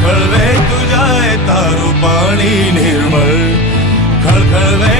खळखळवे तुझाए तारू पाणी निर्मळ खळखळवे